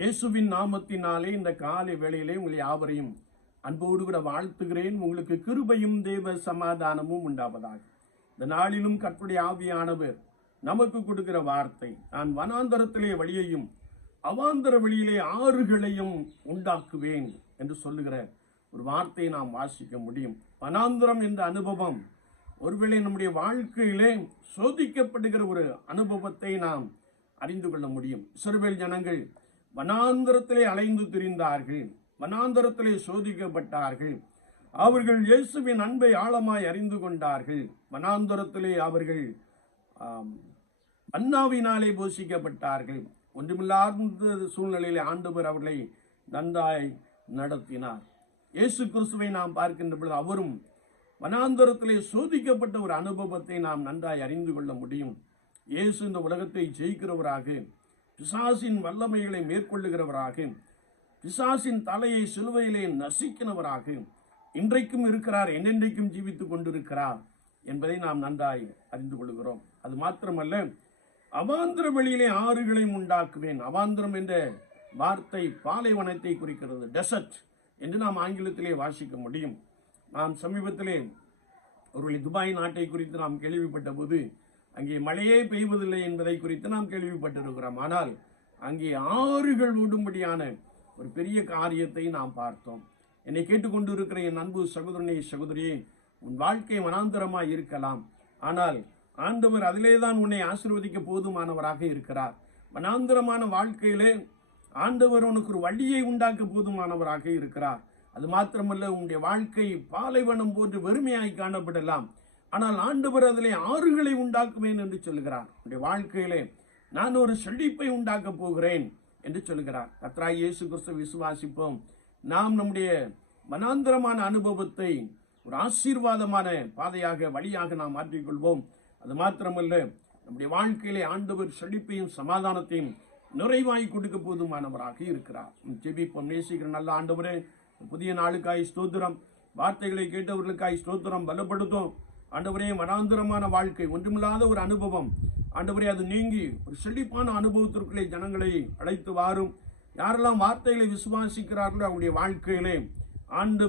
இயேசுவின் நாமத்தினாலே இந்த காலை வேளையிலே உங்களை யாவரையும் அன்போடு கூட வாழ்த்துகிறேன். உங்களுக்கு கிருபையும் தேவ சமாதானமும் உண்டாவதாக. இந்த நாளிலும் கற்புடைய ஆவியானவர் நமக்கு கொடுக்கிற வார்த்தை நான் வனாந்தரத்திலே வழியையும் அவாந்தர வழியிலே ஆறுகளையும் உண்டாக்குவேன் என்று சொல்லுகிற ஒரு வார்த்தையை நாம் வாசிக்க முடியும். வனாந்தரம் என்ற அனுபவம் ஒருவேளை நம்முடைய வாழ்க்கையிலே சோதிக்கப்படுகிற ஒரு அனுபவத்தை நாம் அறிந்து கொள்ள முடியும். சிறுவேல் ஜனங்கள் வனாந்திரத்திலே அலைந்து திரிந்தார்கள். வனாந்தரத்திலே சோதிக்கப்பட்டார்கள். அவர்கள் இயேசுவின் அன்பை ஆழமாய் அறிந்து கொண்டார்கள். வனாந்தரத்திலே அவர்கள் ஆம், அண்ணாவினாலே போஷிக்கப்பட்டார்கள். ஒன்றுமில்லாத சூழ்நிலையில் ஆண்டவர் அவர்களை நன்றாய் நடத்தினார். இயேசு கிறிஸ்துவை நாம் பார்க்கின்ற பொழுது அவரும் வனாந்தரத்திலே சோதிக்கப்பட்ட ஒரு அனுபவத்தை நாம் நன்றாய் அறிந்து கொள்ள முடியும். இயேசு இந்த உலகத்தை ஜெயிக்கிறவராக பிசாசின் வல்லமைகளை மேற்கொள்ளுகிறவராக பிசாசின் தலையை சிலுவையிலே நசிக்கினவராக இன்றைக்கும் இருக்கிறார் என்னென்றைக்கும் ஜீவித்துக் கொண்டிருக்கிறார் என்பதை நாம் நன்றாய் அறிந்து கொள்கிறோம். அது மாத்திரமல்ல அவாந்திர வெளியிலே ஆறுகளையும் உண்டாக்குவேன். அவாந்திரம் என்ற வார்த்தை பாலைவனத்தை குறிக்கிறது டெசர்ட் என்று நாம் ஆங்கிலத்திலே வாசிக்க முடியும். நாம் சமீபத்திலே ஒரு துபாய் நாட்டை குறித்து நாம் கேள்விப்பட்ட போது அங்கே மழையே பெய்வதில்லை என்பதை குறித்து நாம் கேள்விப்பட்டிருக்கிறோம். ஆனால் அங்கே ஆறுகள் ஓடும்படியான ஒரு பெரிய காரியத்தை நாம் பார்த்தோம். என்னை கேட்டுக்கொண்டிருக்கிற என் அன்பு சகோதரனே சகோதரியே உன் வாழ்க்கை மனாந்தரமாக இருக்கலாம். ஆனால் ஆண்டவர் அதிலே தான் உன்னை ஆசீர்வதிக்க போதுமானவராக இருக்கிறார். மனாந்தரமான வாழ்க்கையிலே ஆண்டவர் உனக்கு ஒரு வழியை உண்டாக்க போதுமானவராக இருக்கிறார். அது மாத்திரமல்ல உன்னுடைய வாழ்க்கை பாலைவனம் போன்று வெறுமையாய் காணப்படலாம். ஆனால் ஆண்டவர் அதிலே ஆறுகளை உண்டாக்குவேன் என்று சொல்கிறார் உடைய வாழ்க்கையிலே நான் ஒரு செழிப்பை உண்டாக்க போகிறேன் என்று சொல்கிறார் கத்ராய் இயேசு கிறிஸ்து விசுவாசிப்போம். நாம் நம்முடைய மனாந்தரமான அனுபவத்தை ஒரு ஆசீர்வாதமான பாதையாக வழியாக நாம் மாற்றிக்கொள்வோம். அது மாத்திரமல்ல நம்முடைய வாழ்க்கையிலே ஆண்டவர் செழிப்பையும் சமாதானத்தையும் நிறைவாய் கொடுக்க போதுமானவராக இருக்கிறார். ஜெபிப்போம். நேசிக்கிற நல்ல ஆண்டவரே புதிய நாளுக்காய் ஸ்தோத்திரம். வார்த்தைகளை கேட்டவர்களுக்காய் ஸ்தோத்திரம். பலப்படுத்தும் ஆண்டவரே வனாந்தரமான வாழ்க்கை ஒன்றுமில்லாத ஒரு அனுபவம். ஆண்டவரே அது நீங்கி ஒரு செழிப்பான அனுபவத்திற்குள்ளே ஜனங்களை அழைத்து வாரும். யாரெல்லாம் வார்த்தைகளை விசுவாசிக்கிறார்களோ அவருடைய வாழ்க்கையிலே ஆண்டு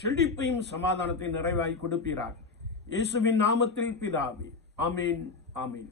செழிப்பையும் சமாதானத்தை நிறைவாய் கொடுப்பீரார் இயேசுவின் நாமத்தில் பிதாவே ஆமீன் ஆமீன்.